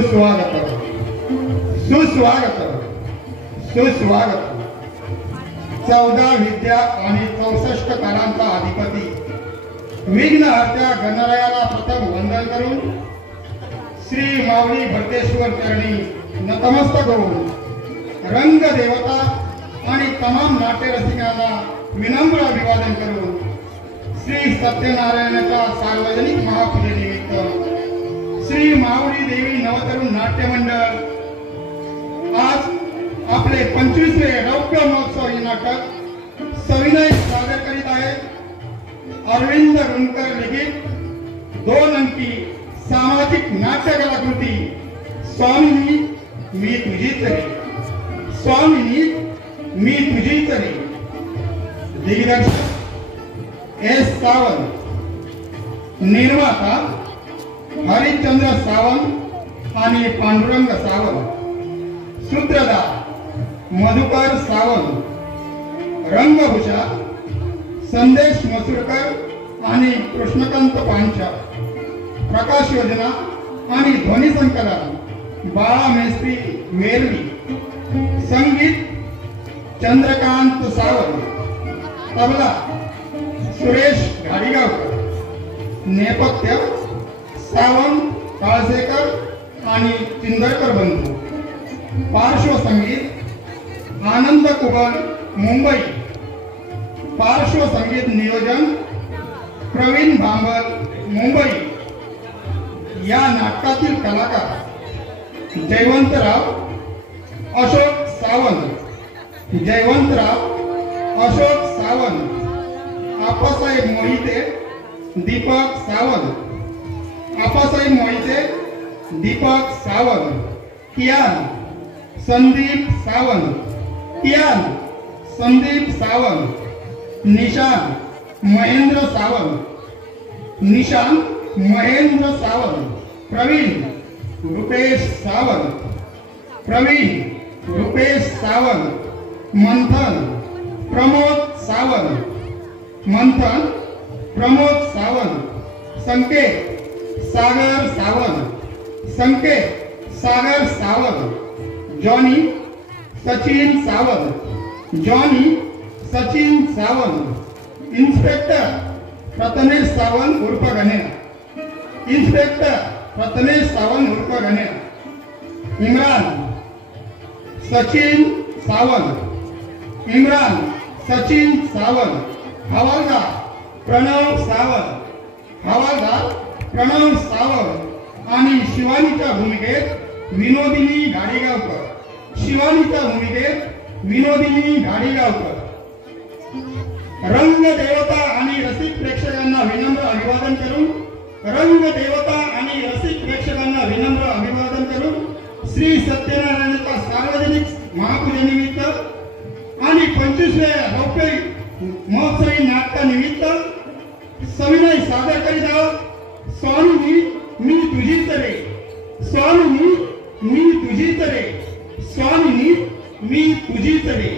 सुस्वागत सुस्वागत सुस्वागत। 14 विद्या आणि 64 कलांचा अधिपती विघ्नहर्त्या गणरायाला प्रथम वंदन करून श्री माऊली भरतेश्वर चरणी नतमस्तक होऊन रंग देवता आणि तमाम नाट्यरसिकांना विनम्र अभिवादन करून श्री सत्यनारायणाच्या सार्वजनिक महापूजेनिमित्त श्री माऊली देवी नवतरुण नाट्य मंडळ आज आपले 25वे रौप्य महोत्सव ही नाटक सविनय सादर करीत आहे। अरविंद रुणकर लिखित 2 अंकी सामाजिक नाट्य कलाकृती स्वामिनी मी तुझीच रे, स्वामिनी मी तुझीच रे। दिग्दर्शक एस सावंत, निर्माता हरिश्चंद्र सावंत आणि पांडुरंग सावंत, सूत्रधार मधुकर सावंत, रंगभूषा संदेश मसूरकर आणि कृष्णकांत पांचा, प्रकाश योजना आणि ध्वनी संकलन बाळा मेस्त्री वेरवी, संगीत चंद्रकांत सावंत, तबला सुरेश घाडीगावकर, नेपथ्य सावंत काळसेकर आणि चिंदरकर बंधू, पार्श्वसंगीत आनंद कुबल मुंबई, पार्श्वसंगीत नियोजन प्रवीण भांबल मुंबई। या नाटकातील कलाकार जयवंतराव अशोक सावंत, जयवंतराव अशोक सावंत, आप्पासाहेब मोहिते, दीपक सावंत, आप्पासाहेब मोहिते, दीपक सावंत। कियान संदीप सावंत, कियान Sandeep Sawant. Nishan Mahendra Sawant, Nishan Mahendra Sawant. Praveen Rupesh Sawant, Praveen Rupesh Sawant. Manthan Pramod Sawant, Manthan Pramod Sawant. Sanket Sagar Sawant, Sanket Sagar Sawant. Johnny Sachin Sawant, Johnny Sachin Sawant. Inspector Prathamesh Sawant उर्फ गणेश, इन्स्पेक्टर प्रथमेश सावंत उर्फ गणेश। इम्रान सचिन सावंत, इम्रान सचिन सावंत। हवालदार प्रणव सावंत, हवालदार प्रणव सावंत आणि शिवानीच्या भूमिकेत विनोदिनी घाडीगावकर, शिवानीच्या भूमिकेत विनोदिनी घाडीगावकर। रंग देवता आणि रसिक प्रेक्षकांना विनम्र अभिवादन करून, रंग देवता आणि रसिक प्रेक्षकांना विनम्र अभिवादन करून श्री सत्यनारायणाच्या सार्वजनिक महापूजेनिमित्त आणि 25व्या रौप्य महोत्सवी नाटकानिमित्त सविनय सादर करीत आहोत। स्वामिनी मी तुझीच रे, स्वामिनी मी तुझीच रे, स्वामिनी मी तुझीच रे।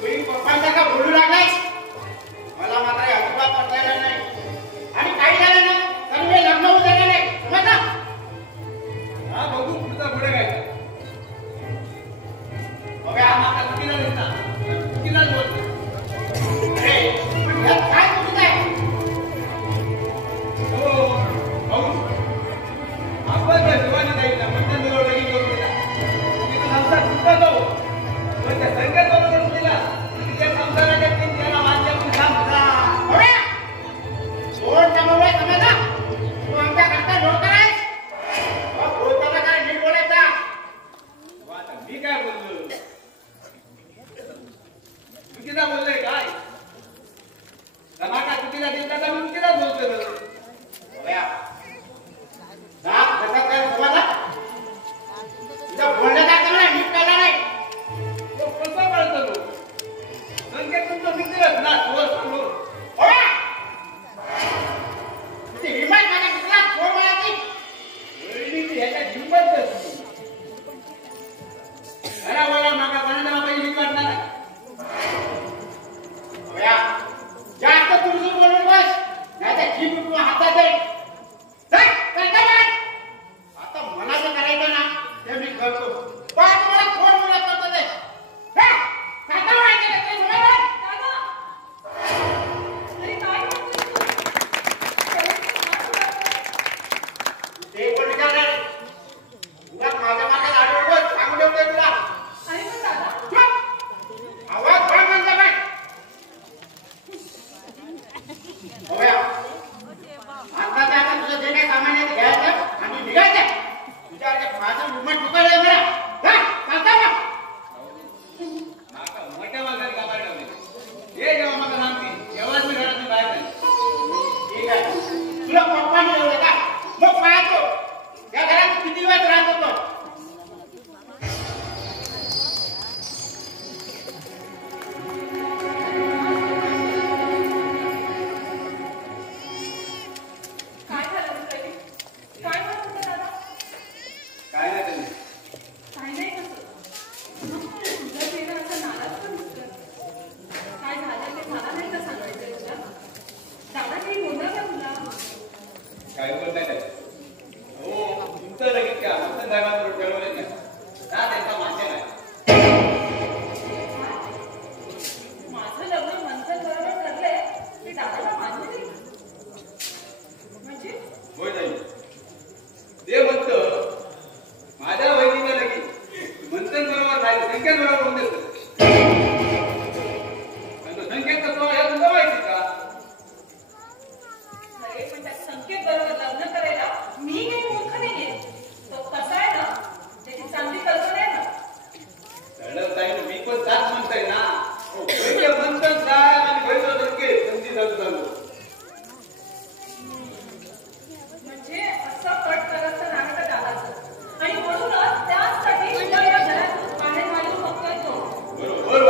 तुम्ही पप्पांचा का बोलू लागलाय? मला मात्र अजिबात पटलेलं नाही आणि काही झालं ना तर मी लग्न होऊ देणार नाही. समजलं? हा बघू पुढचा पुढे काय. बघा आता चुकीला दिसता चुकीलाच बोलतो. अरे पण यात काय चुकीचं आहे? हो भाऊ आपण त्या शिवानी जायचं म्हणतात बरोबर लगीन करून दिला. तिथं संसार सुटत जाऊ पण त्या संख्येत बरोबर करून दिला. तिच्या संसाराच्या तीन त्याला वाचल्या पण थांबता. बघा सोड त्यामुळे समजला तू आमच्या घरचा नोकर आहेस. बोलताना काय नीट बोलायचा. आता मी काय बोललो चुकीला बोललोय काय धमाका चुकीला दिसला तर मी चुकीला बोलतो. बघा साप कसं काय समजला? तुझं बोलणं काय चांगलं नीट कळलं नाही. तो कसं कळतो तो संख्येत तुमचं मित्रच ना चोर सांगू. बघा तुझी हिंमत माझ्या मित्राला चोर म्हणायची. वहिनीची ह्याच्या हिंमत नसते. घरा बोला नका कोणाला बाबाची भीती वाटणार नाही. बघा जास्त तुझी बोलून बस नाहीतर जीभ उठवून हातात दे. चल, करता बस. आता मला जे करायचं ना ते मी करतो. पण तुम्हाला कोण बोलत करतो ते? हे, करता म्हणायचं ना, ते समजलं? ते कोण विचारणार? उगाच माझ्या मागे लाडू नको, सांगून ठेवतोय तुला. चुप. आवाज बंद कर बाई. बघूया. आता ते आता तुझं जे काही सामान आहे ते घ्यायचं आणि निघायचं. तुझ्यासारख्या माझं movement चुकलं आहे मला. जा, चालतं का? नाका मोठ्या माणसाने का बाहेर ठेवले? हे जेव्हा मला सांगते तेव्हाच मी घरातून बाहेर जाईल. ठीक आहे. तुला पप्पाने ठेवलं का? मग पाहतो. या घरात किती वेळ राहत होतो? काय झालं रे? काय म्हणत होता दादा? काय नाही त्यांनी काय नाही कसं? तुझं चेहरा असं नाराज पण दिसतोय. काय झालं ते मला नाही का सांगायचंय तुला? दादा काही बोलला का तुला? काय बोलताय काय हो तुमचं लगेच का मस्त साहेबांबरोबर ठरवलेच नाही ना त्यांचा मान्य नाही. माझं लग्न मंथन बरोबर ठरलंय ते दादाला मान्य नाही. म्हणजे होय नाही ते म्हणतं माझ्या वहिनीचं लगीन मंथन बरोबर नाही संख्येत बरोबर होऊन देतं. संख्येत कसं हे तुला माहिती का? अरे पण त्या संकेत बरोबर लग्न करायला मी काही मूर्ख नाहीये. तो कसा आहे ना त्याची चांगली कल्पना आहे ना. कळत नाही मी पण जात म्हणतोय ना वैद्य मंथन साहेब आणि वैद्य संख्येत संधी झालो. म्हणजे असं कट करत तर आहे का दादाचं आणि म्हणूनच त्याचसाठी तुला या घरातून बाहेर काढून बघतोय तो. बरोबर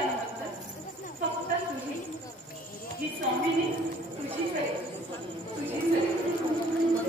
त्यानंतर फक्त तुझी ही स्वामिनी तुझी करे तुझी करे.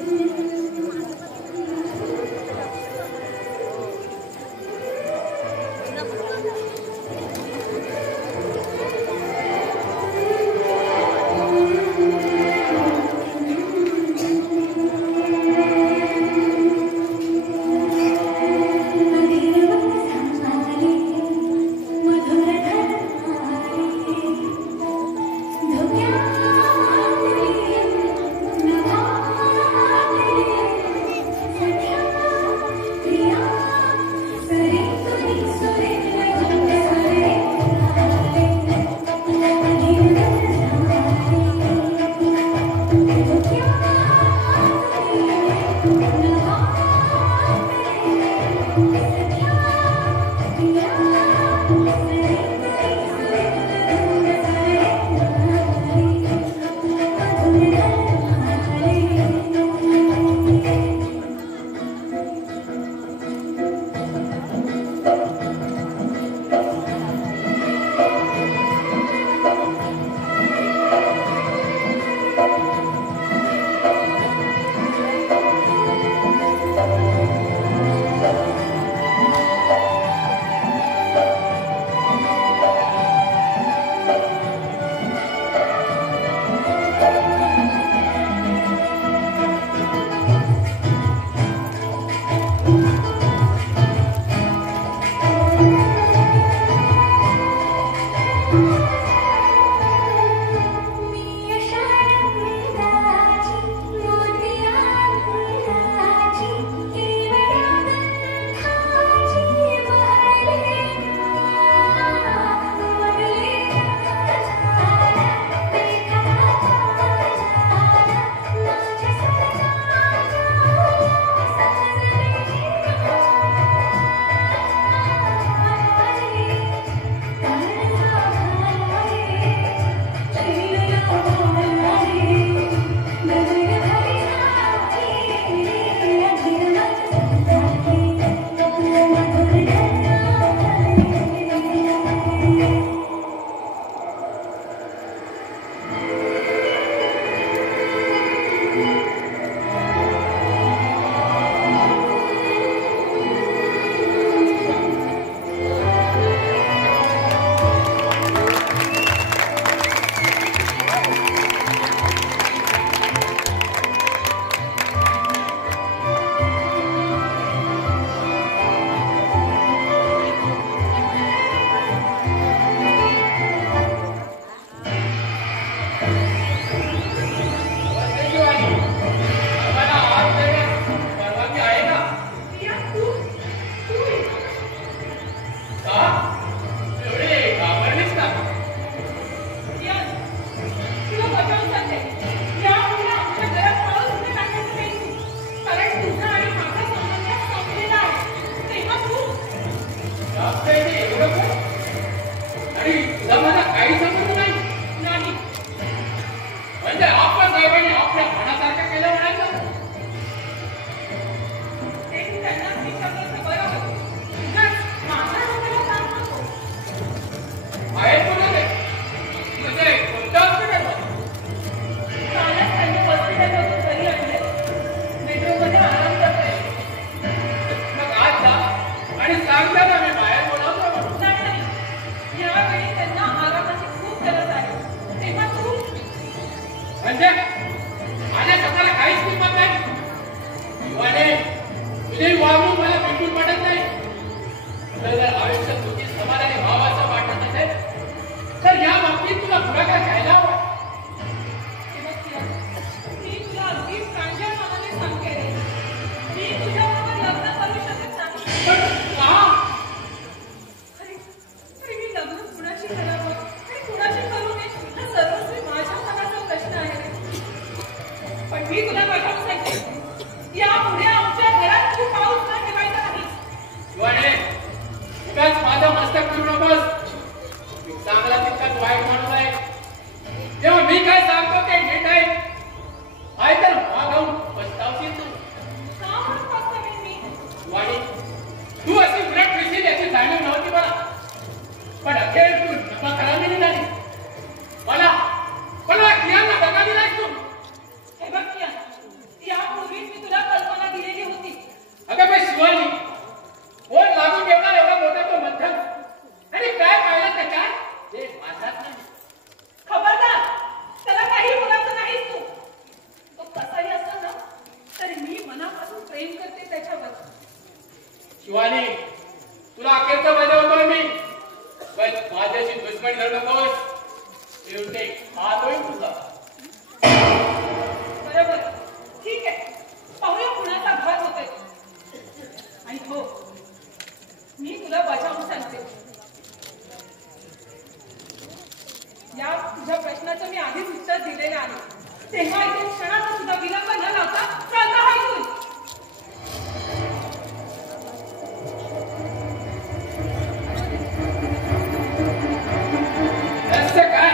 म्हणजे माझ्या स्वतःला काहीच किंमत नाही. युवाने तुझी वागणूक मला बिलकुल पडत नाही. तुला जर आयुष्य सुखी समाधानी भावाचं वाटत असेल तर या बाबतीत तुला पुढाकार घ्यायला हवा. मी तुला अगदी प्रांजळ मनाने सांगते रे, मी तुझ्याबरोबर लग्न करू शकत नाही. पण का? अरे मी लग्न कुणाशी करावं आणि कुणाशी करू नये हा सर्वस्वी माझ्या मनाचा प्रश्न आहे रे. पण मी तुला बघावं सांगते, यापुढे आमच्या घरात तू पाऊस न ठेवायचा नाही. युवाने उगाच माझं मस्तक फिरू नकोस. मी चांगला तितकाच वाईट माणूस आहे. तेव्हा मी काय सांगतो ते नीट आहे. आहे तर मागावून पछतावशील तू. का म्हणून पस्तावेन मी? युवाने तू अशी उलट करशील याची जाणीव नव्हती मला. पण अखेर तू शेवटी हात होईल तुझा. बरोबर, ठीक आहे. पाहूया कुणाचा घात होतोय. आणि हो, मी तुला बजावून सांगते. या तुझ्या प्रश्नाचं मी आधीच उत्तर दिलेलं आहे. तेव्हा इथे क्षणाचा सुद्धा विलंब न लावता चालता हा इथून. असं काय?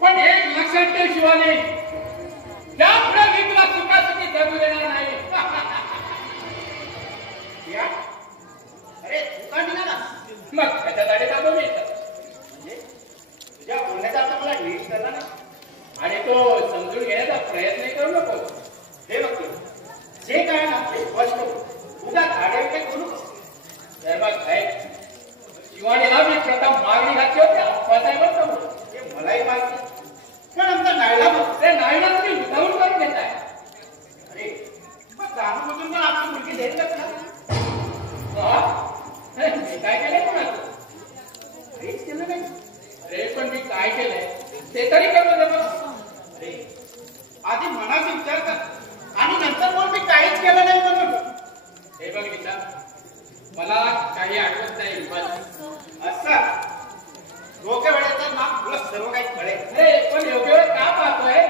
पण एक लक्षात ठेव शिवाने, त्यापुढे मी तुला चुकाचुकी जगू देणार नाही. या अरे चुका निघाला मग त्याच्या गाडी दाबून येतात म्हणजे तुझ्या बोलण्याचा अर्थ मला नीट कळला ना. आणि तो समजून घेण्याचा प्रयत्न करू नको. हे बघ जे काय ना ते स्पष्ट उद्या धाडे विषय करू नको. तर बघ साहेब, शिवानीला मी प्रथम मागणी घातली होती अप्पासाहेबांना समोर. हे मलाही माहिती, पण आमचा नायला बघ. ते नाईला तुम्ही उधावून करून घेताय. अरे मग जाणून पण आपली मुलगी देत ना. मी काय केलंय कोणाचं? काहीच केलं नाही. अरे पण मी काय केलंय ते तरी करू दे बघ. अरे आधी मनाचा विचार कर आणि नंतर बोल मी काहीच केलं नाही म्हणून. हे बघ गीता, मला काही आठवत नाही बस. असं डोक्या वेळेचा नाम तुला सर्व काही कळेल. अरे पण योग्य वेळ का पाहतोय?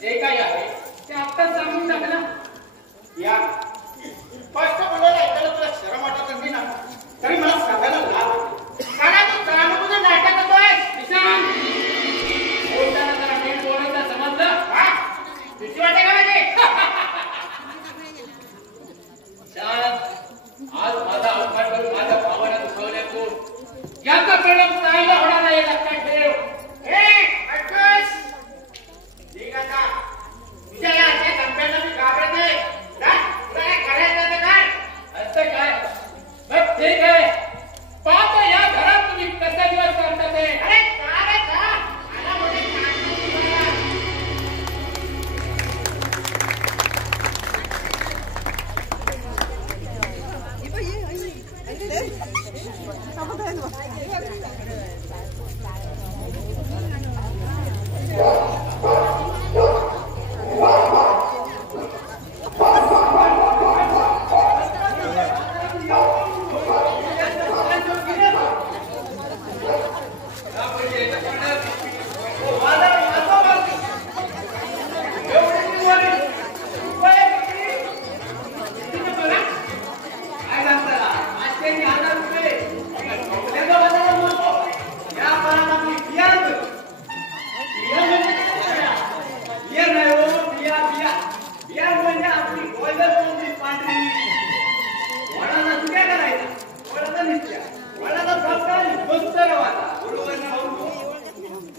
जे काही आहे ते आत्ताच सांगून टाक ना. या स्पष्ट बोलायला ऐकायला तुला शरम वाटत असली ना तरी मला सांगायला लाज वाटते. कारण तू जाणून नाटक करतोय. निशांत, बोलताना जरा नीट बोलायचं समजलं? हा भीती वाटते का म्हणजे? निशांत, आज माझा अपमान करून माझ्या भावाला दुखावल्या तू. याचा परिणाम चांगला होणार नाही, लक्षात ठेव. ए अड्डूस ठीक आता तुझ्या या अशा कंप्लेंटला मी घाबरत नाही. तुला काय करायचं ते काय? असं काय? मग ठीक आहे, पाहतो या घरात तुम्ही कसे दिवस करता ते. अरे का रे का? मला मोठे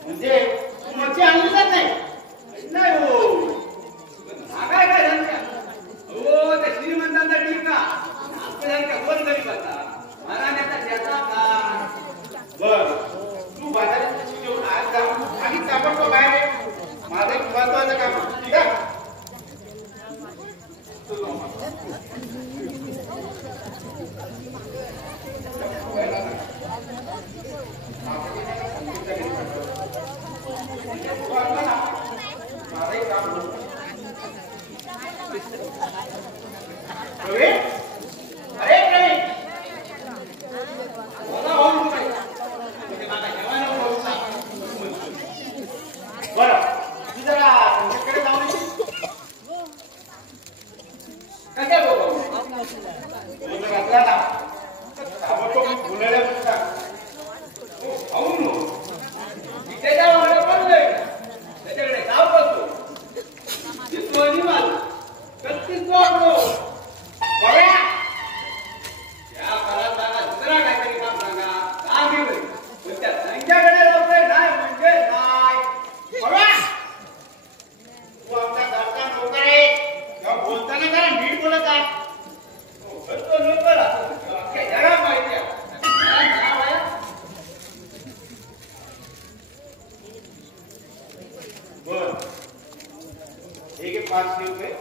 म्हणजे तू मच्छी आणली जात नाही. नाही हो, सांगाय काय सांगता? हो, त्या श्रीमंतांचा ठीक का, आपल्यासारख्या कोण गरीबाचा मराठ्याचा त्याचा का? बर तू बाजारात मच्छी घेऊन आज जाऊन आणि सापडतो बाहेर ये. माझं एक महत्वाचं काम आहे. ठीक आहे. माझं एक काम होतं. प्रवीण? अरे प्रवीण मला भाऊ कुठे? म्हणजे माझा जेवायला भाऊ सांग. बरं तू जरा तुमच्याकडे जाऊन येशील? कशा बोलू? तू जर घातला ना तर ताबडतोब मी बोलायला बसता. అవును इथे पडलंय त्याच्याकडे गाव करतो दिसतो निवाल कत्तीच वाटलो बघा या काळात सांगा दुसरा काहीतरी काम सांगा काम घेऊन पण त्या संख्याकडे लावतोय नाही म्हणजे नाही. बघा तू आमचा घरचा नोकर आहे तेव्हा बोलताना जरा नीट बोलत आहे. तो नोकर अख्ख्या जगात माहिती आहे. नाव आहे बर हे घे 500 रुपये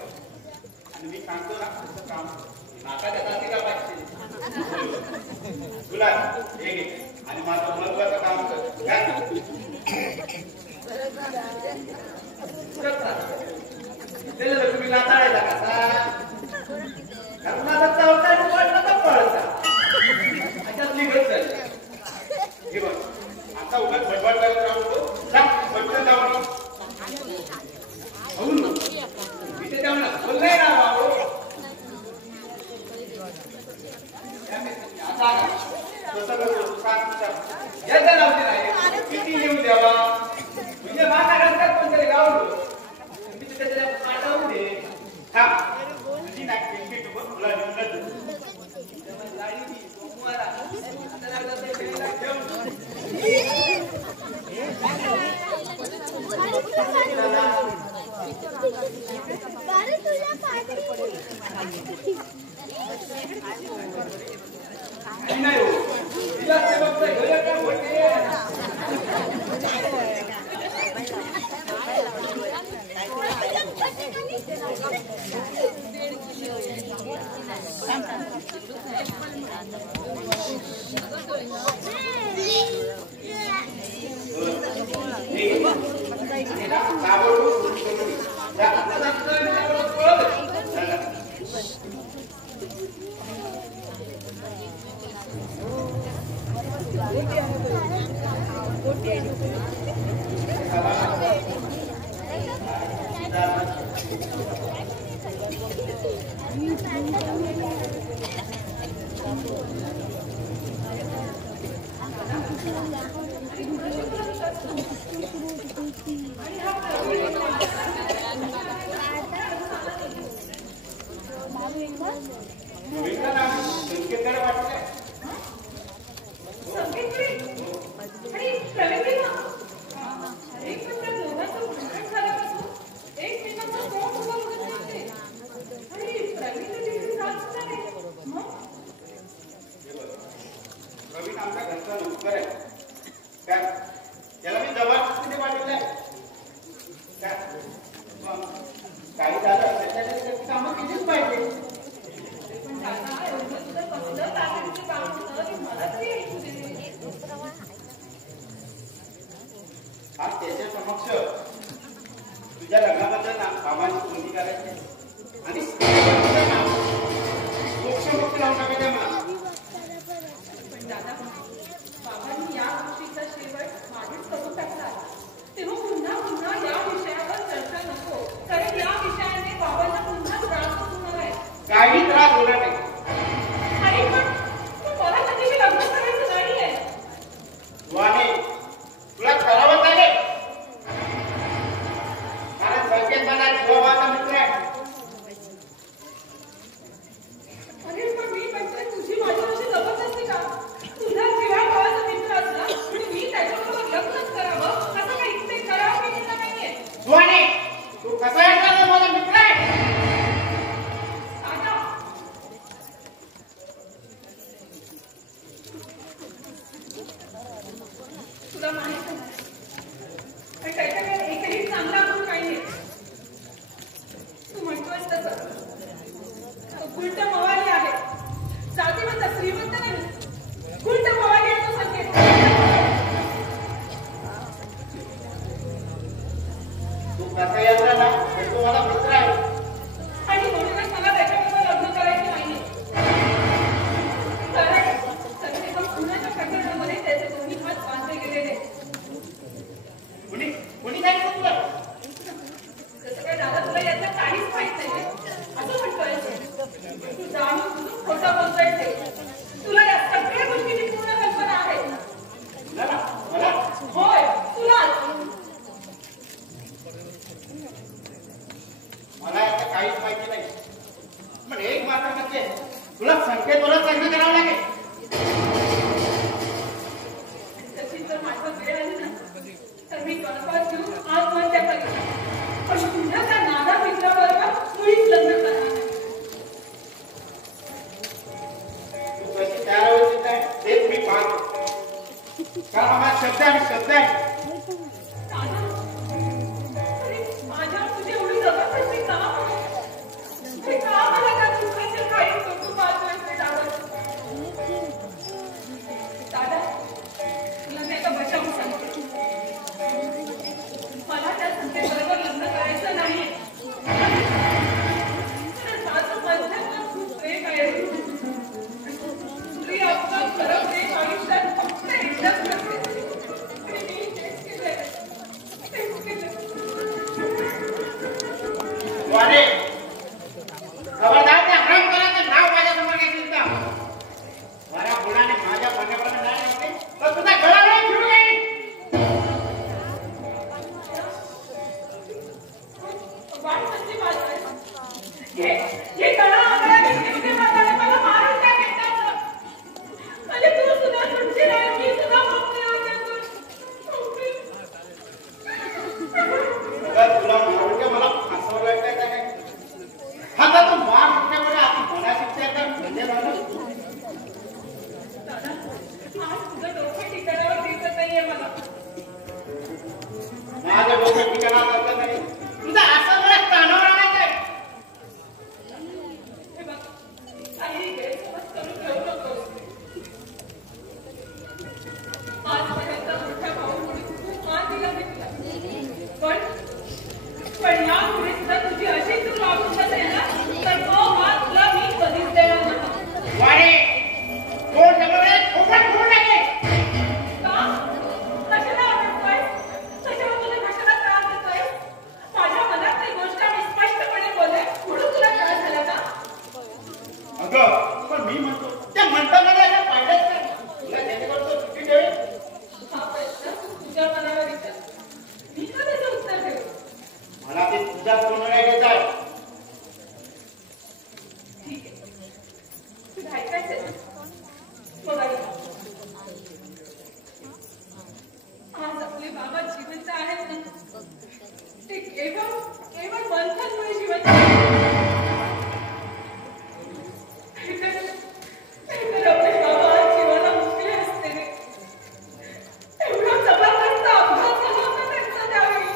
आणि मी सांगतो ना तसं काम कर. नाका देतात का पाचशे तुला हे घे आणि माझं महत्वाचं काम कर. काय? आता उगाच बडबड करत राहू नको. जा, पटकन जाऊ नये. होऊन इथे जाऊन बोल नाही ना बाबू. आता तसं नको, सांग विचार. याचा लावते नाही किती येऊन द्यावा म्हणजे माझ्या रस्त्यात कोणतरी गावलो मी त्याच्या पाठवून दे. हा तुझी नाही किटकी तू बघ, तुला घेऊन जातो. नाही हो तिला ते बघतोय घरी काय होते. प्रवीण आमच्या घरचा नोकर आहे. काय त्याला मी जबरदस्तीने पाठवलंय काय? मग काही झालं त्याच्याकडे कामं केलीच पाहिजे. आज त्याच्या समक्ष तुझ्या लग्नाबद्दल ना बाबांची कोणती करायची आणि मोक्षमुक्ती लावून टाकायच्या मला. बाबांनी या गोष्टीचा शेवट मागेच करून टाकला. तेव्हा पुन्हा पुन्हा या विषयावर चर्चा नको, कारण या विषयाने बाबांना पुन्हा त्रास होणार आहे. काही त्रास होणार नाही. आणि पण मला त्याच्याशी लग्न करायचं नाहीये. वाणी तुला करावं लागेल, कारण संकेत मला जीवाभावाचा मित्र आहे. अरे पण मी म्हणते तुझी माझ्याशी जबरदस्ती का? तुझा जीवाभावाचा मित्र असला आणि मी त्याच्याबरोबर लग्नच करावं असं काही इथे करावं मी तिथं नाहीये. वाणी तू कसा येणार माझा मित्र आहे? आता तुला माहित आहे पण त्याच्याकडे एकही चांगला गुण नाहीये. तू म्हणतोयस तसं गुंट मवाली आहे, जातीवंत श्रीमंत नाही. गुंट मवाली आहे तो संकेत. तू कसा येणार ना तर तू मला मित्र आहे. आणि म्हणूनच मला त्याच्याबरोबर लग्न करायचे नाहीये. कारण संकेत पुण्याच्या प्रकरणामध्ये त्याचे दोन्ही हात बांधले गेलेले. कुणी कुणी सांगितलं तुला? जसं काय दादा तुला यातलं काहीच माहित नाही असं म्हणतोय. तू जाणून बुजून खोटं बोलतोय ते. तुला या सगळ्या गोष्टीची पूर्ण कल्पना आहे. मला मला होय तुलाच. मला याचं काहीच माहिती नाही. पण एक मात्र म्हणजे तुला संकेतवरच लग्न करावं लागेल. तशी जर माझं वेळ आली ना तर मी गणपत घेऊन आत्महत्या करेन. पण तुझ्या त्या नादा मित्राबरोबर मुळीच लग्न करणार नाही. तू कशी तयार होतीस आहे तेच मी पाहतो. कारण हा शब्द आणि शब्द आहे. दादा, अरे माझ्यावर तुझी एवढी जबरदस्ती का? अरे का मला त्या दुःखाचे काही कौतुक वाटतोय ते दादा? दादा, तुला मी एका बचावून सांगते. मला त्या संख्येबरोबर लग्न करायचं नाहीये. तर माझं माझ्यावर खूप प्रेम आहे. स्त्री आपलं खरं प्रेम आयुष्यात फक्त एकदाच करते. आहेत ना ते केवळ बंधनमुळे जिवंत आहेत. तर आपले बाबा जीवाला मुकले असते रे. एवढा जबरदस्त अपघात झाला होता त्यांचा त्यावेळी.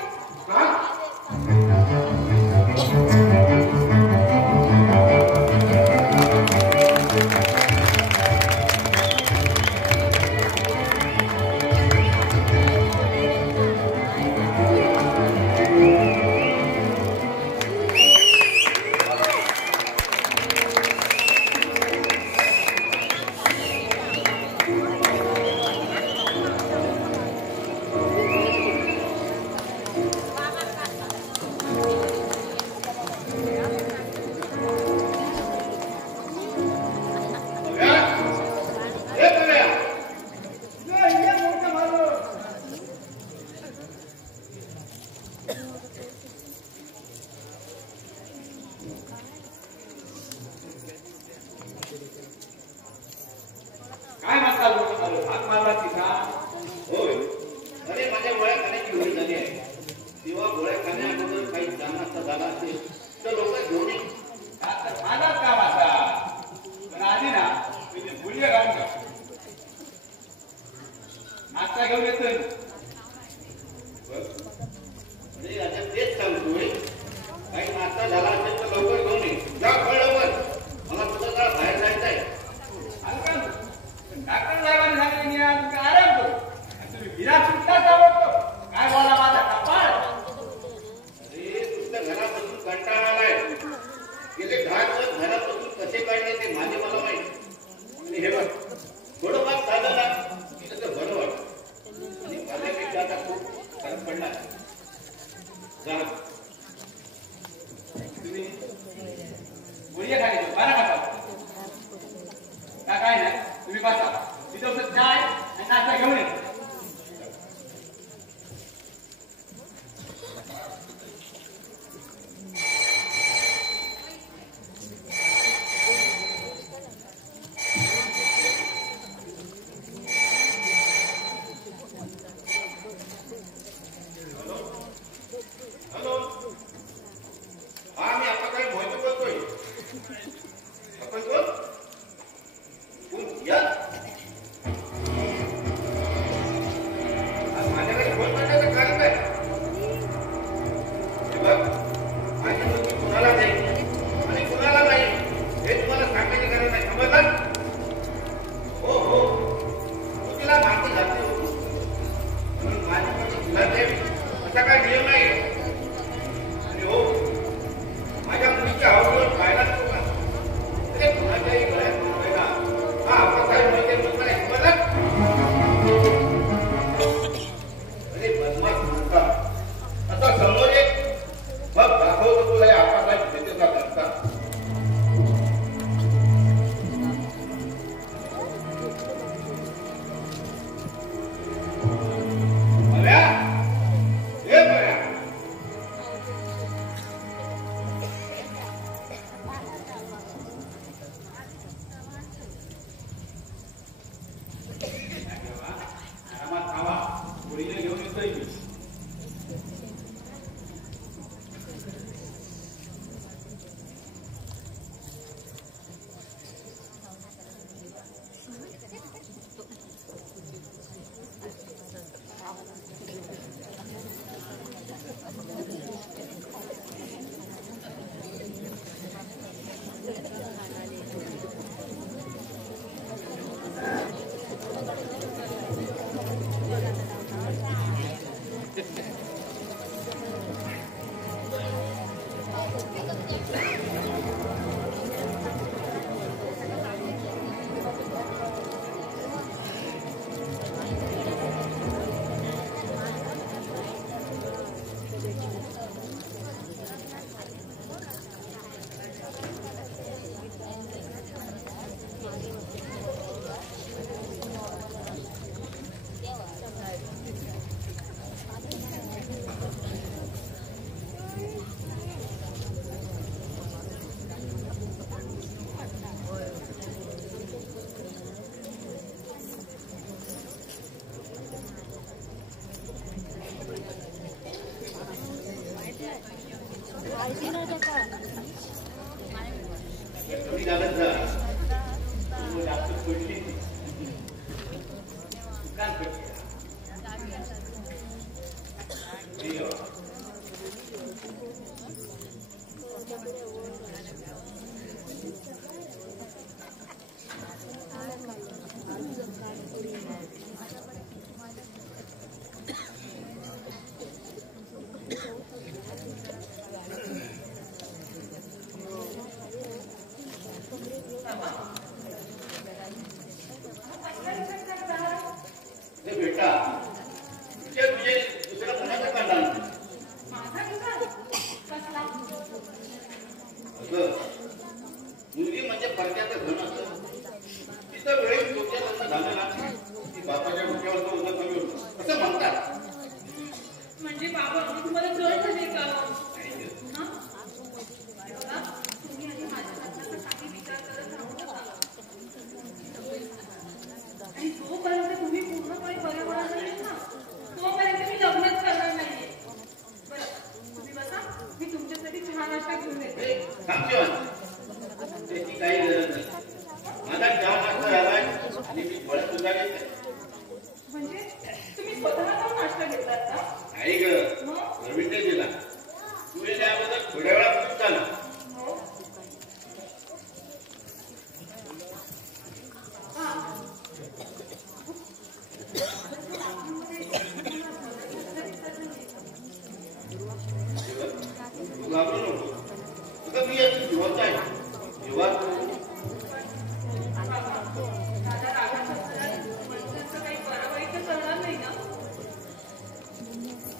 काय म्हणता हात मारला तिचा? होय. अरे माझ्या गोळ्या खाण्याची वेळ झाली आहे. तेव्हा गोळ्या खाण्याअगोदर काही जास्त झाला असेल तर लोक घेऊन ये. आता माझाच काम असा. पण आधी ना म्हणजे गुलिया गाऊन घ्या. नाश्ता घेऊन येतोय. अरे राजा तेच सांगतोय. काही नाश्ता झाला असेल तर लवकर घेऊन ये. जा फळ लवकर. मला तुझं जरा बाहेर जायचं आहे. डॉक्टर साहेबांनी सांगितलं मी आज तुमचा आराम करू. आणि तुम्ही बिना सुट्टाच आवडतो. काय बोला माझा कपाळ. अरे तुझ्या घरापासून कंटाळा आलाय. गेले 10 दिवस घरापासून कसे काढले ते माझे मला माहिती. आणि हे बघ थोडंफार झालं ना की त्याचं बरं वाटतं. आणि माझ्यापेक्षा आता खूप फरक पडला. जा तुम्ही गुलिया खाली बरा का काय नाही. तुम्ही बसा. तिथं चाय आणि नाश्ता घेऊन ये. हॅलो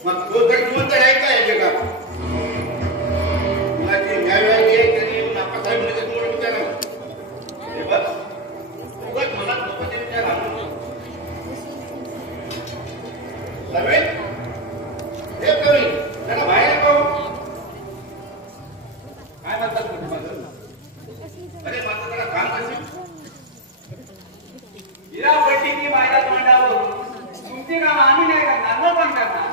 मग तो जर जिवंत राहायचा आहे जगात मुलाची न्यायवादी आहे तरी नापासाहेब म्हणजे तुम्हाला विचारा हे बघ उगाच मला लोकांचे विचार आणून नवीन हे कवी जरा बाहेर पाहू काय म्हणतात तुम्ही माझं अरे माझं जरा काम कशी हिरा पट्टीची माझ्या तोंडावर तुमची काम आम्ही नाही करणार न पण करणार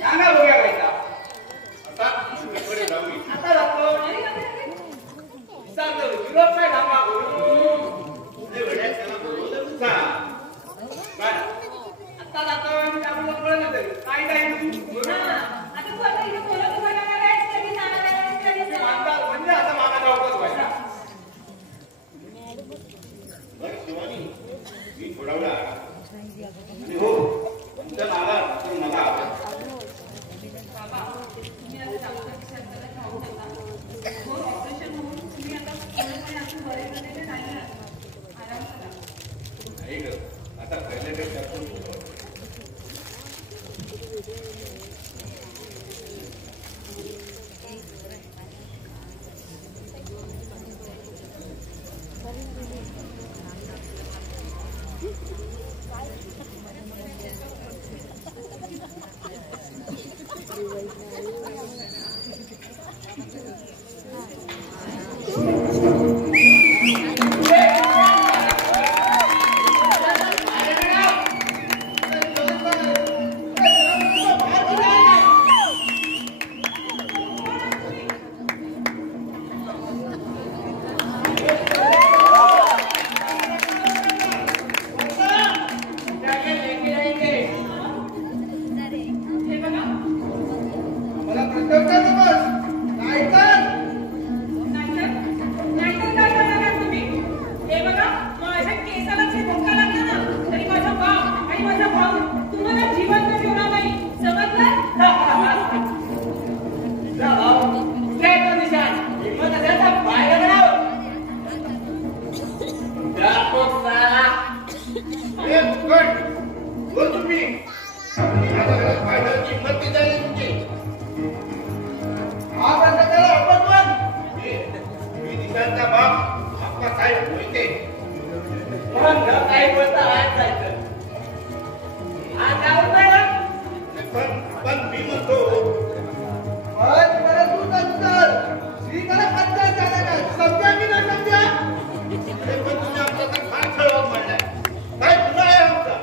सांगा बघूया व्हायचा आता पुढे जाऊ आता जातो सांगतो विरोध काय थांबा ते वेळेत त्याला बोलवलं सांग काय आता जातो आणि त्यामुळे कळलं तरी काय काय आता तू आता इथे बोलत उभा राहणार आहेस कधी जाणार आहेस कधी जाणार म्हणजे आता मागा जाऊच व्हायचा बरं शिवानी मी थोडा वेळ आला आणि हो तुमचा नाला तर मला आवडला बाबा तुम्ही आता डॉक्टरची शब्दाला खाऊ नका हो ऑपरेशन होऊन तुम्ही आता पूर्णपणे असं बरे झालेले नाही आहात आराम करा नाही ग आता पहिल्यापेक्षा खूप होतं. हे बघा मला प्रत्यक्ष समज काय कर नाहीतर काय करणार आहात तुम्ही हे बघा माझ्या केसाला जे धक्का लागला ना तरी माझा बाप आणि माझा भाऊ तुम्हाला जिवंत ठेवणार नाही समजलं ए, कट. बोल तुम्ही आता घरात फायद्याची हिंमत किती झाली तुमची मी दिसांचा बाप आपला साहेब मोहिते पण मी म्हणतो अरे पण तुम्ही आमचा तर फार छळवत म्हणलाय काय गुन्हा आहे आमचा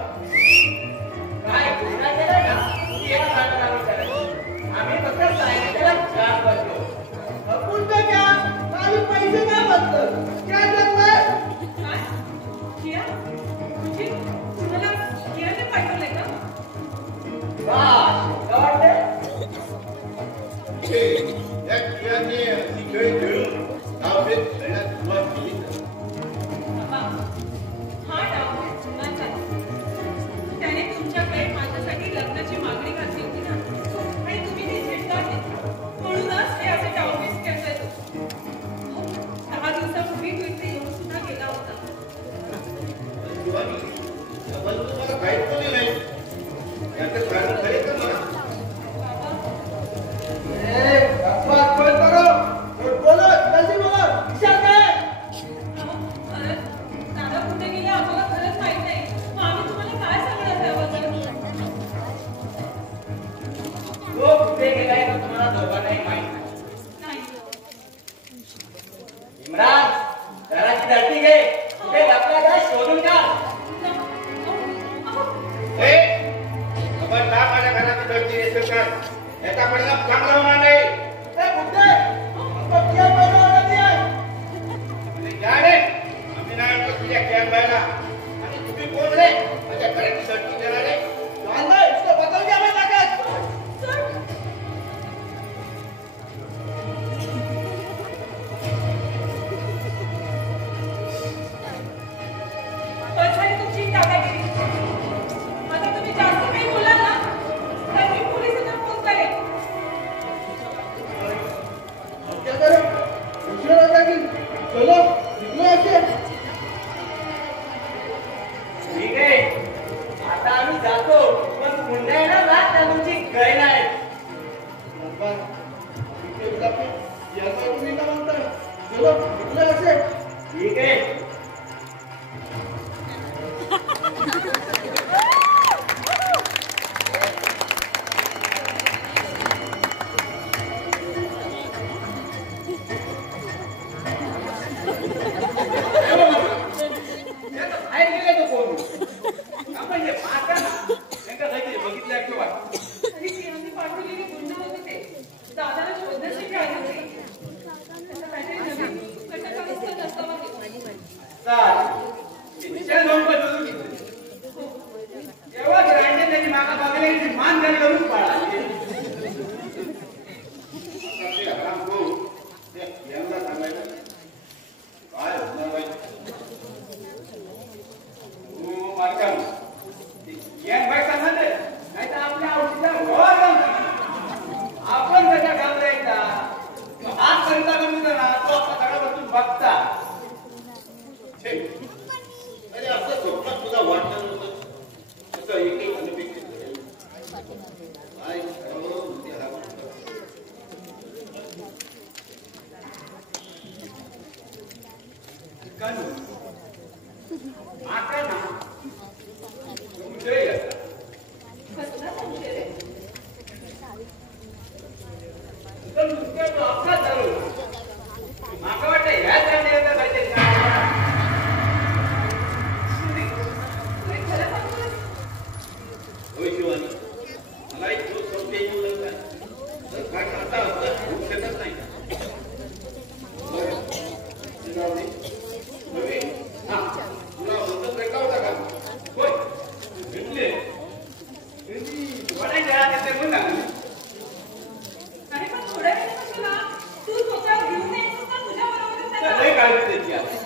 आम्ही फक्त सायकलला जाम करतो काय किया म्हणजे तुम्हाला कियाने पाठवलंय का या खेळाने ही खेळ खेळून डावपेच खेळण्यास सुरुवात केली बाबा हा डाव जुनाच आहे त्याने तुमच्याकडे माझ्यासाठी लग्नाची मागणी घातली होती ना आणि तुम्ही ती झेडकारली म्हणूनच हे असे डावपीस खेळतोय तो 10 दिवसापूर्वी तू इथे येऊन सुद्धा गेला होता शिवानी पण तुम्हाला काहीच कोणी नाही याचं कारण खरे तर मला अहो, खरंच दादा कुठे गेले आम्हाला खरंच माहित नाही मग आम्ही तुम्हाला काय सांगणार त्याबद्दल कुठे गेलाय तर तुम्हाला दोघांनाही माहित नाही नाही इम्रान घराची धरती घे कुठे लपला काय शोधून का ए खबरदार माझ्या घराची धरती रेसल कर याचा परिणाम चांगला होणार नाही जा रे आम्ही नाही आणतो तुझ्या खेळ बायला आणि तुम्ही कोण रे माझ्या घराची धरती देणारे बस झाली तुमची दादागिरी आता तुम्ही जास्त काही बोलाल ना तर मी पोलिसांना फोन करेन ठीक आहे आता आम्ही जातो पण याचा तुम्ही काय म्हणताय? चलो इकडे असेल. ठीक आहे. बाहेर गेले तो कोण म्हणजे माका ना त्यांना काहीतरी बघितलं किंवा आणि ती आम्ही पाठवलेली गुंड होते ते दादाला शोधण्यासाठी आले होते. त्याचा काहीतरी नवीन कशाचा नसतावा तेव्हा ग्रांडे त्यांनी मागा बघायला मान घाली करून पाळा यांना सांगायचं काय होणार बाई मार्गम येन भाई सांगले नाही तर आपल्या औषधा आपण त्याच्या घालवायचा हात करता कमी ना तो आपल्या घरापासून बघता अरे आपल्या स्वप्नात तुझा वाटत नव्हतं तसं एकही अनपेक्षित काय माका ना संशय कसला संशय रे? तर नुसत्या तो अपघात झालो माका वाटतं ह्याच गाडीचा काहीतरी नाही खरं सांगतोय. होय शिवानी मला एक जो संशय येऊ लागला तर काय करता होऊ शकत नाही तुला म्हणत रेखा होता का होय भेटले वडा घरात येते म्हणा आणि पण थोड्या वेळाने तुला तू स्वतः घेऊन यायचं का तुझ्या बरोबर लय काळजी त्याची आहे.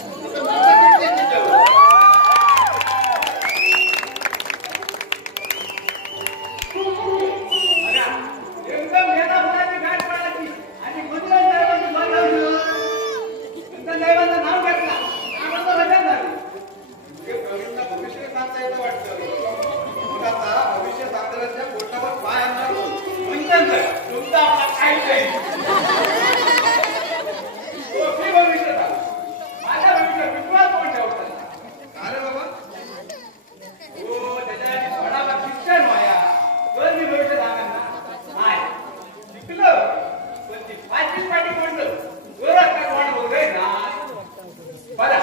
एकदम येता फुलाची गाठ पडायची आणि गुजरात ड्रायव्हरची बंद लावली नंतर ड्रायव्हरचं नाव घेतला आम्हाला रजा झाली हे प्रवीणला भविष्य सांगता येतं वाटतं मग आता भविष्य सांगण्याच्या पोटावर पाय आणणार होतो म्हणतात तुमचा आपला काय नाही तो मी भविष्य सांग माझ्या भविष्य विश्वास कोण ठेवतात का रे बाबा हो त्याच्या वडाला शिक्षण व्हाया तर मी भविष्य सांगणार ना नाही शिकलं पण ती पाचवी पाठी पडलं जोरात काय कोण बोलतोय ना बरा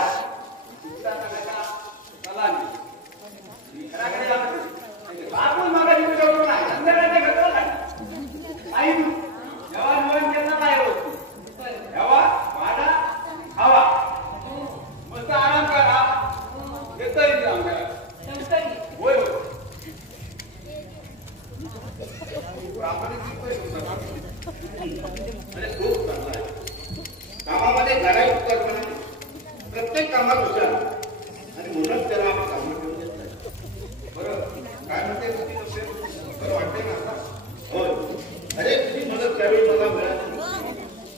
चला मी घराकडे जातो बापून मागा निघून जाऊ नाही संध्याकाळच्या घरला नाही जेव्हा नवीन केला नाही होत तेव्हा वाडा खावा मस्त आराम करा येतोय आमच्या होय होय म्हणजे खूप चांगला आहे कामामध्ये घडाई उत्तरपणा प्रत्येक कामात हुशार आणि म्हणूनच त्याला आपण कामं ठेवून देत नाही बरं काय म्हणते बरं वाटतंय ना आता होय अरे तुझी मदत त्यावेळी मला मिळाली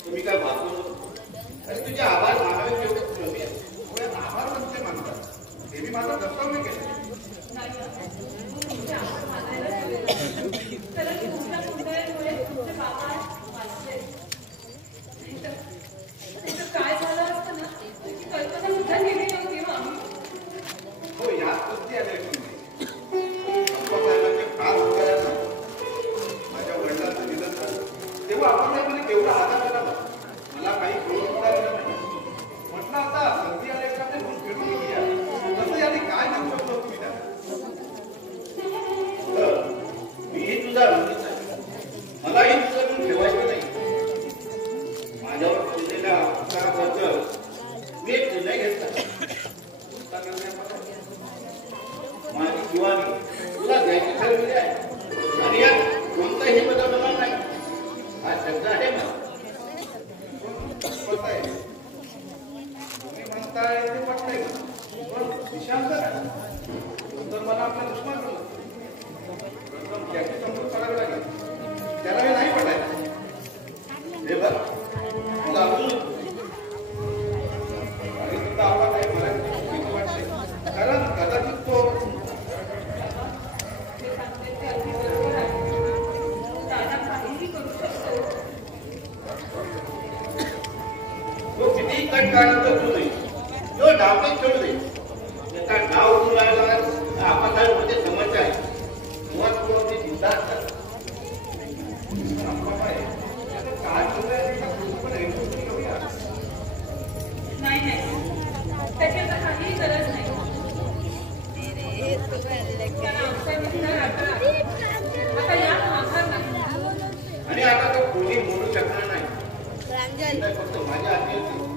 तुम्ही काय भागलो नव्हतो अरे तुझे आभार मानावे तेवढे कमी आहे त्यामुळे आभार म्हणजे मानतात हे मी माझं कर्तव्य केलं काय झालं असतं ना त्याची कल्पना सुद्धा केली नव्हती मग आम्ही. हो याच गोष्टी आल्या साहेबांचे फार उपकार आहेत. माझ्या वडिलांचं निधन झालं तेव्हा आपण साहेबांनी केवढा आधार दिला मला काही कळून नाही म्हटलं आता संधी आल्या का ते म्हणून फिरून येऊया तसं याने काय देऊ शकतो तुम्ही त्याला मीही तुझा ऋणीच आहे मलाही तुझं ऋण ठेवायचं नाही माझ्यावर केलेल्या उपकाराबद्दल मी एक निर्णय घेतला माझी जीवानी तुला द्यायची ठरवली आहे आणि यात कोणताही बदल होणार नाही हा शब्द आहे ना पटतंय तुम्ही म्हणताय ते पटतंय पण विशांत तर मला आपल्या दुश्मन प्रथम त्याची समजूत करावी लागेल त्याला हे नाही पटायचं हे बघ तुला अजून आणि सुद्धा आवाज आहे मला भीती वाटते कारण कदाचित तो ते सांगते ते अगदी बरोबर आहे. दादा काहीही करू शकतो. काळात तू नाही तो डावते खेळू दे त्याचा डाव उडून राहिला आपण मध्ये समस्या आहे मुळात कोणती चिंता असतात नाही त्याची आता काहीही गरज नाही त्याला आमचा मित्र आता या आभार नाही आणि आता तो कोणी मोडू शकणार नाही फक्त माझ्या हाती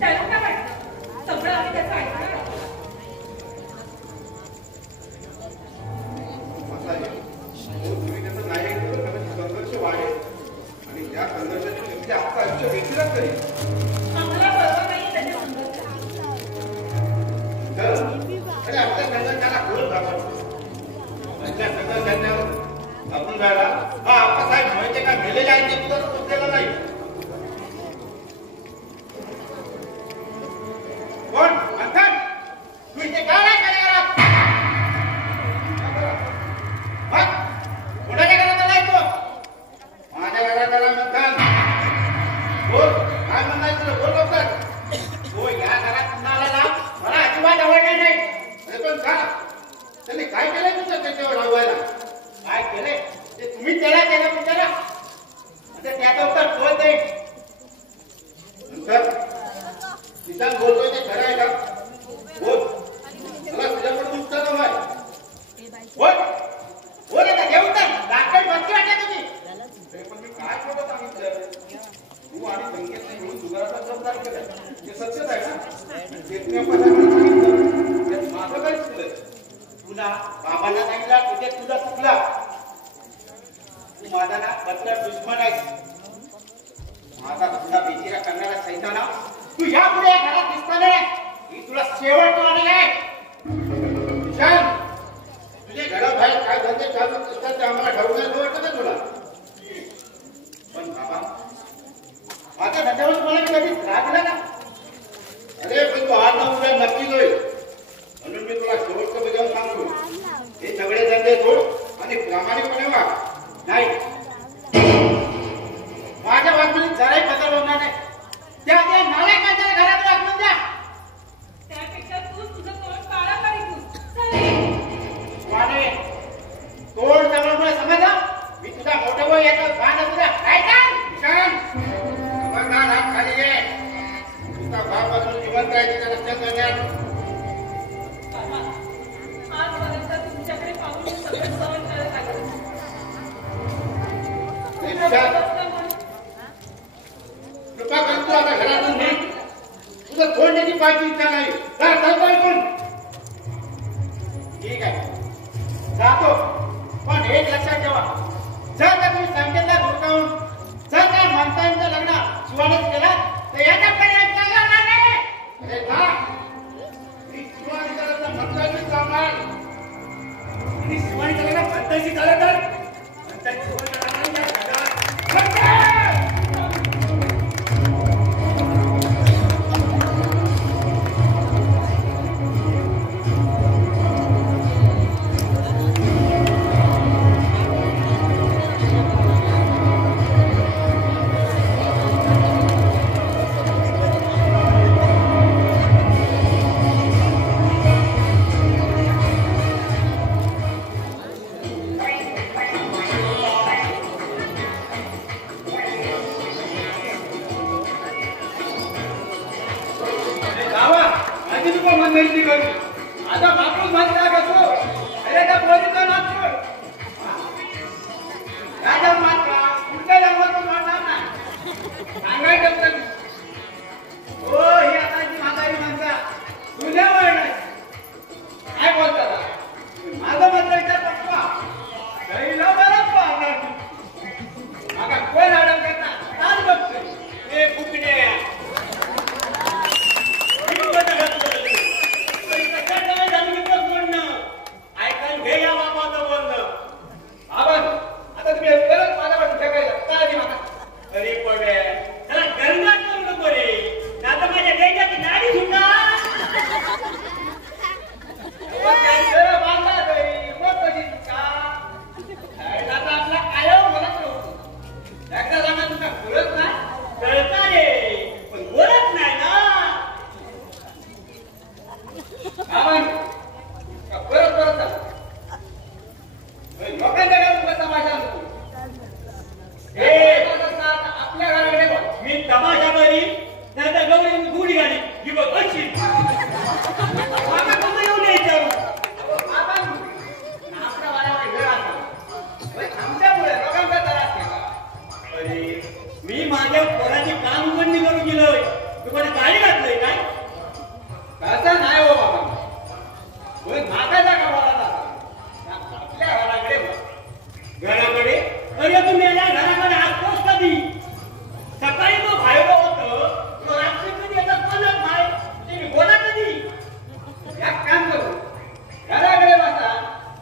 त्याला काय वाटतं सगळं आम्ही त्याचं ऐकणार तुम्ही त्याचं नाही ऐकलं तर संघर्ष वाढेल आणि त्या संघर्षाची शक्ती आपलं आयुष्य वेगळंच करेल आम्हाला बरोबर नाही त्याच्या संघर्ष आणि आपल्या संघर्षाला खोल घाबरतो त्या संघर्षावर आपण जायला हा आपला साहेब माहिती का मेलेले आहे ते तुला सुचलेलं नाही कोण अंकल तू इथे काय नाही करणार कोणाच्या घरात आलाय तो माझ्या घरात आला म्हणतात बोल काय म्हणायचं तुला बोल लवकर हो या घरात पुन्हा आला मला अजिबात आवडणार नाही अरे पण का त्याने काय केलंय तुझं त्याच्यावर राहायला काय केलंय ते तुम्ही त्याला केलं विचारा म्हणजे त्याचा उत्तर बोलत आहे नंतर किसान बोलतोय ते खरं आहे का बोल मला तुझ्याकडून उत्तर हवं आहे बोल बोल आता घे उत्तर दाखल बसती वाटते तुम्ही पण मी काय बोलत सांगितलं तू आणि संकेतने मिळून सुधाराचा जबाबदार केलाय हे सत्यच आहे ना सांगितलं माझं काय चुकलंय तुला बाबांना सांगितलं तिथे तुझा चुकला तू माझा ना पत्र दुश्मन आहे माझा तुला बेचिरा करणारा सैताना तू या पुढे या घरात दिसता नाही ही तुला शेवट आलेला आहे विशाल तुझे घराबाहेर काय धंदे चालू असतात ते आम्हाला ठाऊक नाही वाटतं का तुला पण बाबा माझ्या धंद्यावर तुम्हाला कधी त्रास दिला का अरे पण तू आज ना उद्या नक्की होईल म्हणून मी तुला शेवटचं बजावून सांगतो हे सगळे धंदे सोड आणि प्रामाणिकपणे वाग नाही माझ्या बाजूने जराही बदल होणार नाही त्या नालायकाच्या घरात राखून द्या त्यापेक्षा तू तुझं तोंड काळा काढी वाणे तोड जवळ समजा मी तुझा मोठा भाऊ येतो भान तुझा काय विशाल समजदार हात खाली घे तुझा भाव असून जिवंत राहायची त्या लक्षात घेण्यात आजपर्यंत तुमच्याकडे पाहून सगळं सहन करत आलं कृपा करतो आता घरातून नाही तुझं सोडण्याची पाहिजे इच्छा नाही पण ठीक आहे जातो पण एक लक्षात ठेवा जर का तुम्ही संकेतला धोकावून जर का माणसांचं लग्न शिवानीच केला तर याचा परिणाम चांगला होणार नाही अरे जा मी शिवानी करायचं म्हणताची सांभाळ आणि शिवानी करायला म्हणताची झालं तर म्हणताची शिवानी लोकांच्या घरात तमाशा नको. आपल्या घराकडे बघ. मी तमाशा करी नाही तर गौरी गुढी गाडी ही बघ अशी आता कसं येऊन यायचं आपल्या वाड्यावर घर असतं. आमच्यामुळे लोकांचा त्रास केला. अरे मी माझ्या पोराची काम उघडणी करून गेलोय तू कोणी गाडी घातलंय काय तसं नाही हो बाबा. नाकाच्या कामाला आपल्या घराकडे बघ. घराकडे अरे तू मेल्या घराकडे असतोस कधी सकाळी तो बाहेर होतो तो रात्री कधी येतात बोलत नाही ते बोला कधी एक काम करू. घराकडे बसा.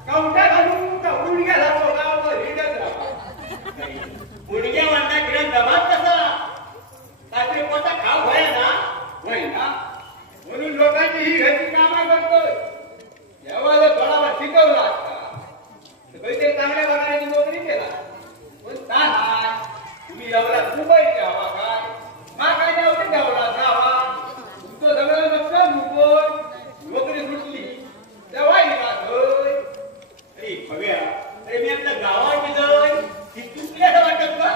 कवट्या घालून का उडक्या घालतो गाव हिंडत राहा. गुडघ्या वाढणार किरण दबात कसा रात्री पोटा खाऊ व्हाय ना होय ना. म्हणून लोकांची ही घरची कामं करतोय. जेव्हा जर थोडाफार शिकवला असता तर काहीतरी चांगल्या प्रकारे नोकरी केला. पण का नाही. तुम्ही एवढा मुंबईचे हवा काय मा काय नव्हते तेवढा जावा. तुमचं सगळं लक्ष मुंबई नोकरी सुटली तेव्हा येणार होय. अरे भव्या अरे मी आपल्या गावात गेलोय ती चुकली असं वाटत का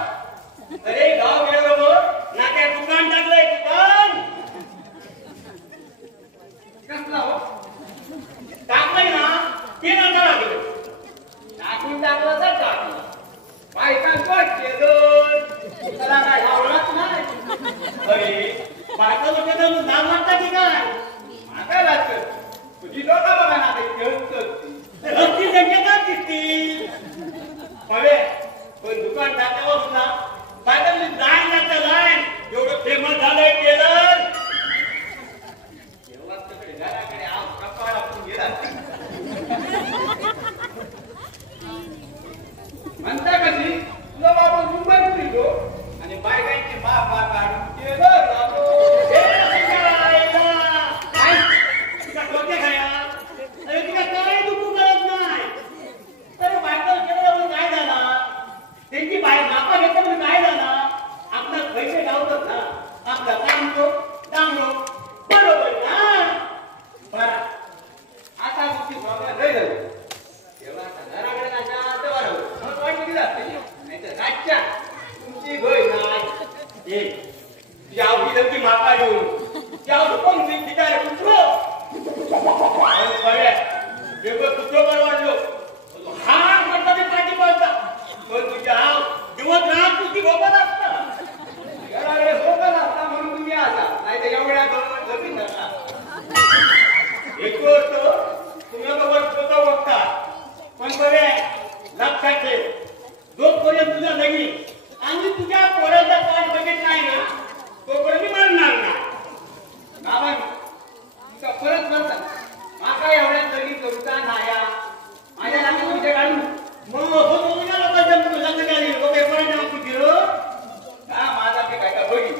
अरे गाव गेल्याबरोबर ना त्या दुकान टाकलंय दुकान कसला हो. टाकलंय ना ते नका लागलं टाकून टाकलं तर टाकलं. बायकांचं केलं त्याला काय आवडत नाही. अरे बायका लोक नाव वाटतं की काय मागा लागतं. तुझी लोक बघा ना ते खेळत रस्ती संकेतात दिसतील भव्या पण दुकान टाकावं सुद्धा बायकांनी लाईन लागतं लाईन एवढं फेमस झालंय टेलर घराकडे आज कपाळ आपण गेला म्हणता कशी तुला बाबा मुंबईत गेलो आणि बायकांची बापा काढून केलं राहतो. डोके खाया अरे तिला काय दुखू करत नाही अरे बायका केलं काय झाला त्यांची बाहेर नापा घेतलं म्हणजे काय झाला आपला पैसे लावतात ना आपला कामतो चांगलो बरोबर ना बरं आता तुमची प्रॉब्लेम लय झाली. तेव्हा आता घराकडे नाच्या तेव्हा मग वाईट गेला नाही तर रातच्या तुमची घोय नाही. ए तुझ्या आवडी जमती मापा घेऊन त्या आवडी कोण तिच्या कुठलो कुठलो बरवाडलो हा म्हणता ते पाठी पडता पण तुझ्या आव दिवस रात तुझी भोगत असता घराकडे सोबत असता म्हणून तुम्ही आता नाही तर एवढ्या जमीन धरला. एक गोष्ट तुम्हाला स्वतः बघता पण बरे लक्षात ठेव जोपर्यंत तुझा लगीन आणि तुझ्या पोराचा पाठ बघित नाही ना तोपर्यंत मरणार ना बाबा तुमचा परत करता माका एवढ्या जगी कविता नाया माझ्या नाका विषय काढू मग तुझ्या लोकांच्या लग्न झाली लोक एकोणा कुठे हा माझा ते काय का बघी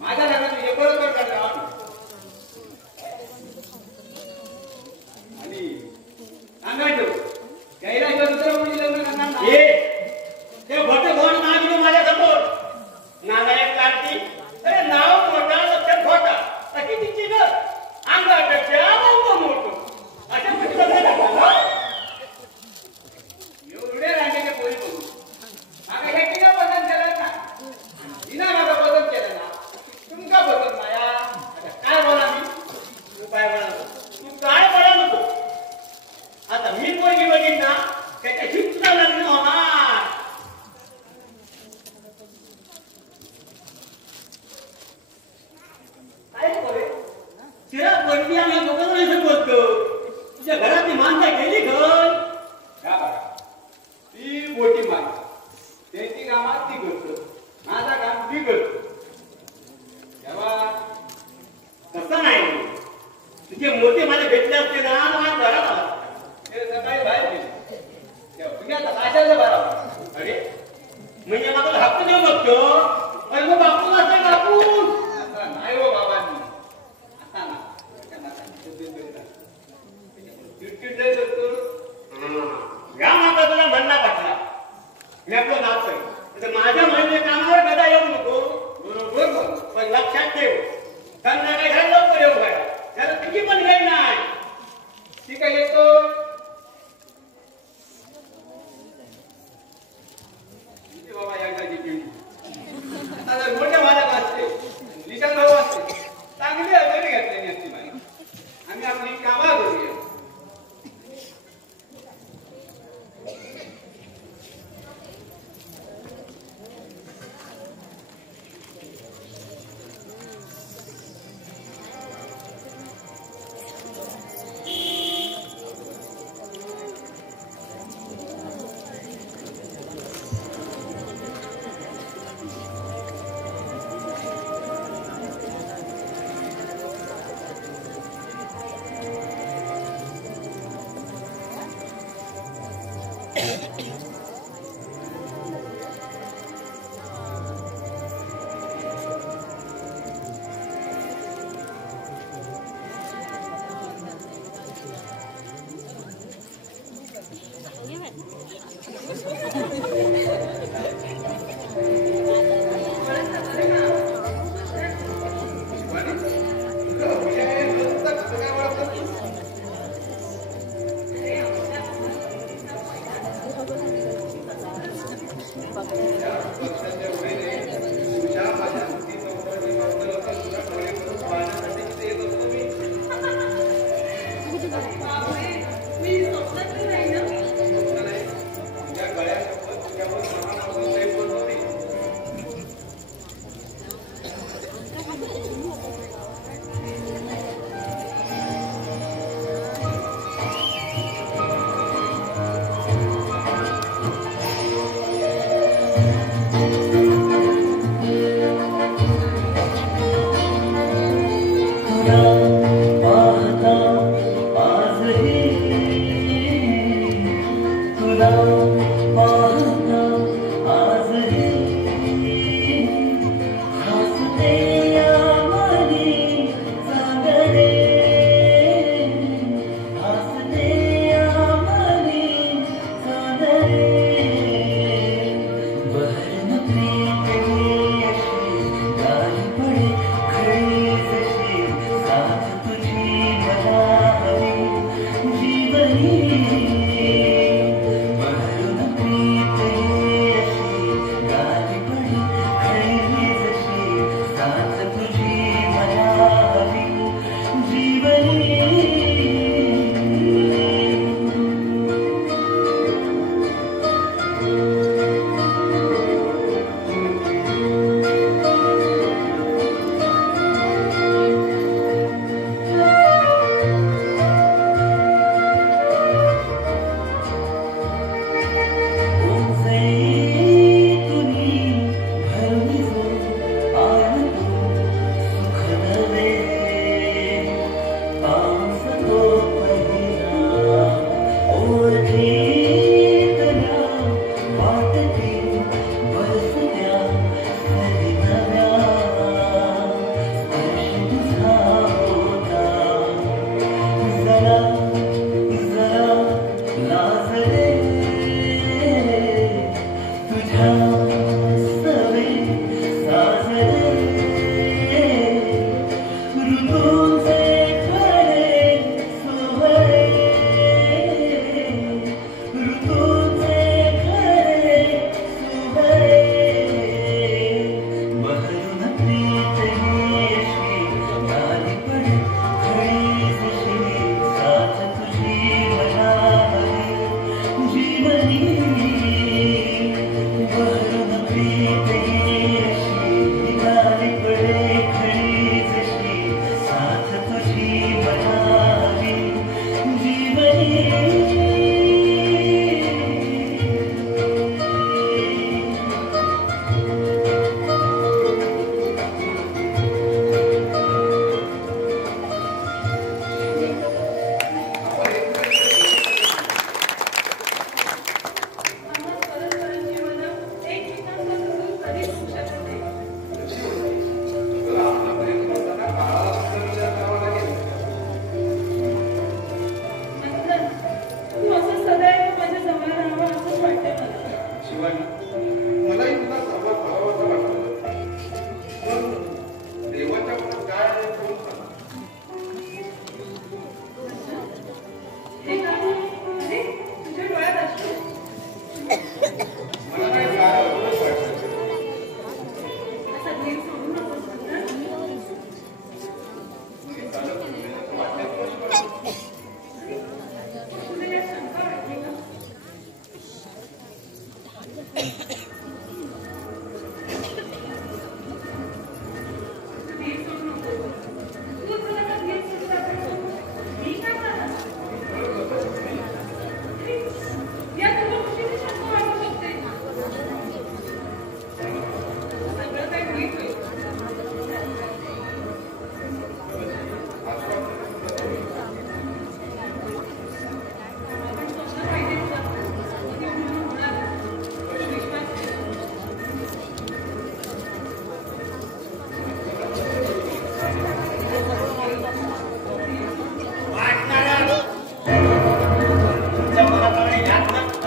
माझ्या नाका तुझे बरोबर करता आणि सांगायचं कैलाशिवाय दुसरं कोणी लग्न करणार नाही. ते भट भवन नाव दिलं माझ्या समोर नालायक कार्ती अरे नाव मोठा लक्षात खोटा अशी तिची ग अंगापेक्षा अंग मोठं अशा एवढे रांगेचे पोरी बघू माका हे तिला पसंत केलं ना तिला माझा पसंत केलं ना तुमका पसंत माया. आता काय बोला मी तू काय बोला तू काय बोला नको आता मी पोरगी बघीन ना त्याच्या हिपचं लग्न होणार काय रे शिरा पोरगी आम्ही लोकांना बोलतो तुझ्या घरातली माणसं गेली घर का बघा ती मोठी माणसं त्यांची कामात ती करतो माझा काम ती करतो. तेव्हा तसं नाही तुझे मोठे मला भेटले असते ना माझ्या घरात आला. ते सकाळी बाहेर गेले तेव्हा तुम्ही आता आशाचं बरोबर. अरे म्हणजे मला हक्क देऊ बघतो अरे मग बापू असं बापून आता नाही हो बाबांनी आता ना चिडचिड लय करतो. या माता तुला म्हणणं पटला मी आपलं नाव कर माझ्या म्हणजे कामावर गदा येऊ नको बरोबर बोल. पण लक्षात ठेव संध्याकाळी घरात लवकर येऊ काय त्याला तिची पण वेळ नाही ठीक आहे येतो माझ्या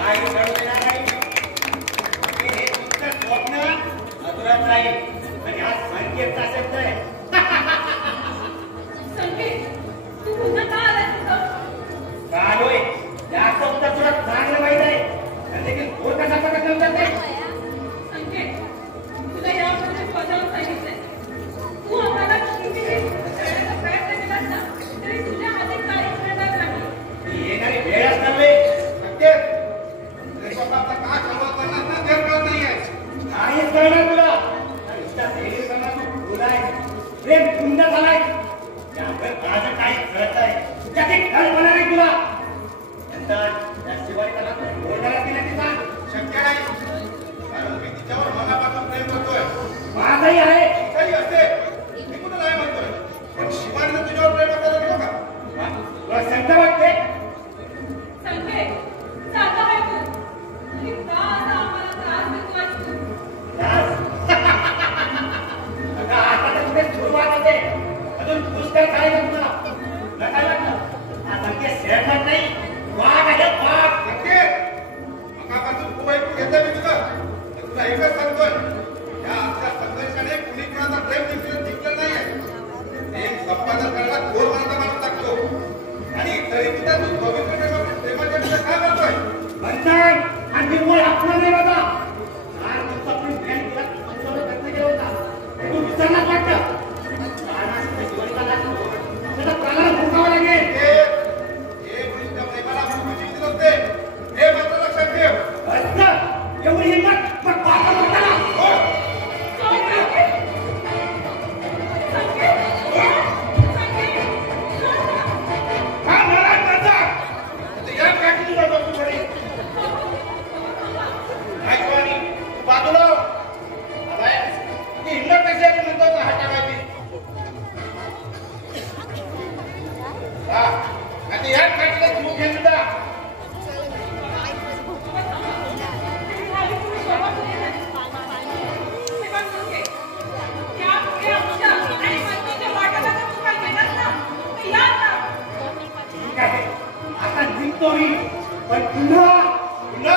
काही घडू देणार नाही. हे तुमचं स्वप्न अधुराच राहील. आणि हा संकेतचा शब्द आहे. संकेत, तू पुन्हा का आलास इथं? चालोय याचं उत्तर तुला चांगलं माहित आहे. आणि देखील तो कसा प्रश्न विचारते? संकेत, तुला यापूर्वी स्वतःहून सांगितलंय. तू आम्हाला कितीही करण्याचा प्रयत्न केलास ना, तरी तुझ्या हाती काहीच मिळणार नाही. ही येणारी वेळच नव्हे. नक्कीच. तरी स्वतः आपला का खरं करणार ना ते कळत नाहीये. काहीच कळणार तुला. नुसता देवी करणार तुला प्रेम कुंद झालाय. त्यामुळे माझं काही कळत आहे. त्याची कल्पना नाही तुला. नंतर त्याशिवाय त्याला बोलणारा तिला ती सांग. शक्य नाही. कारण मी तिच्यावर मनापासून प्रेम करतोय. माझंही आहे. काही असते मी कुठं नाही म्हणतोय. पण शिवानीनं तुझ्यावर प्रेम करायला गेलो का? तुला शंका वाटते? संकेत, जागा आहे तू. आणि का आता आम्हाला त्रास देतोयस तू? अगं आता तर कुठे सुरुवात होते. अजून पुष्कळ करायचं तुम्हाला. नका लागलं. हा संकेत शेरणार नाही. वाघ आहे वाघ. नक्कीच. मगापासून खूप ऐकून घेतलं मी तुझं. तर तुला एकच सांगतोय. या आमच्या संघर्षाने कुणी कुणाचा प्रेम जिंकलं नाहीये. प्रेम संपादन करायला गोड मार्ग मारून टाकतो. आणि तरी सुद्धा तू पवित्र प्रेमाच्या विषय काय करतोय? बंधन हा निर्मळ आपला नाही होता. 4 दिवसापूर्वी बँक तुला तुमच्यावर प्रयत्न केला होता. ते तू विसरलाच वाटतं. प्राणाशी शिवानीचा लागतो. त्याचा प्राणाला भोगावं लागेल. हे मुलीच्या प्रेमाला आपण जिंकले नसते. हे मात्र लक्षात ठेव. बंधन एवढी हिंमत मग पाहा म्हणताना. हो. संकेत! संकेत! संकेत! हा महाराज माझा. आता या काठी जातो तू घरी. नाही शिवानी, तू बाजूला हो. अरे, ती हिंमत कशी आली म्हणतो का हात टाकायची? हा, आता या काठीला तू घेऊन जा. ठीक आहे. आता जिंकतो मी. पण पुन्हा पुन्हा